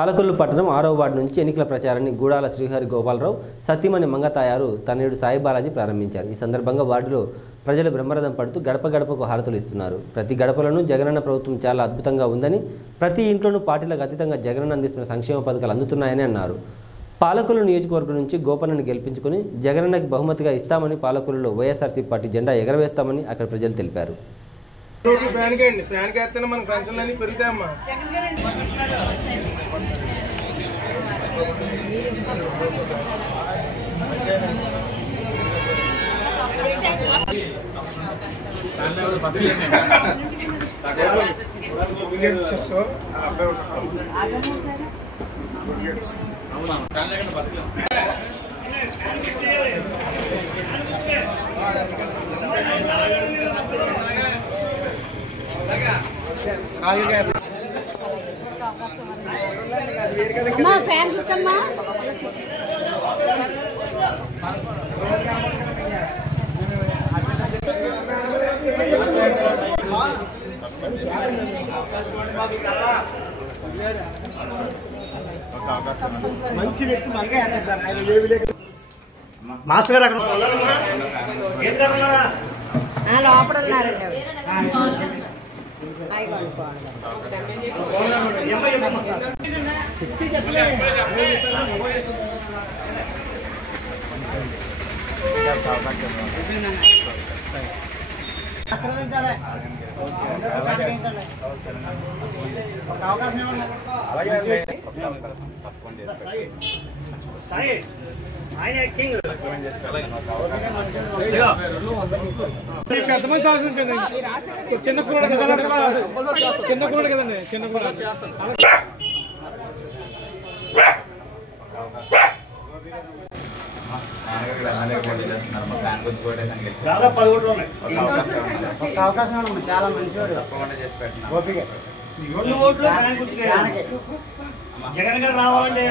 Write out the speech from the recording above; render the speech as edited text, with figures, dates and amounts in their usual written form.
పాలకొల్లు పట్టణం 6వ వార్డు నుంచి ఎన్నికల ప్రచారాన్ని గూడాల శ్రీహరి గోపాలరావు సతీమణి మంగతాయారు తనయుడు సాయి బాలాజీ ప్రారంభించారు. ఈ సందర్భంగా వార్డులో ప్రజలు బ్రహ్మరథం పడుతూ గడప గడపకు హారతులు ఇస్తున్నారు. ప్రతి గడపలను జగనన్న ప్రభుత్వం చాలా అద్భుతంగా ఉందని, ప్రతి ఇంట్లోనూ పార్టీలకు అతీతంగా జగనన్న అందిస్తున్న సంక్షేమ పథకాలు అందుతున్నాయని అన్నారు. పాలకొల్లు నియోజకవర్గం నుంచి గోపన్నని గెలిపించుకుని జగనన్నకి బహుమతిగా ఇస్తామని, పాలకొల్లులో వైఎస్ఆర్సీ పార్టీ జెండా ఎగరవేస్తామని అక్కడ ప్రజలు తెలిపారు. మంచి వ్యక్తి మనకే అన్నారు సార్. ఆయన ఏ విలేక మాస్టర్ గారు అక్కడ లోపల ఉన్నారండి. అవకాశం చిన్న కుర్రాడు కదండి. చిన్న కుర్రాడు దాదాపు 10 కోట్లు ఉన్నాయి. అవకాశం చాలా మంచివాడు. ఓపిక 2 ఓట్లు జగన్ గారు రావాలండి.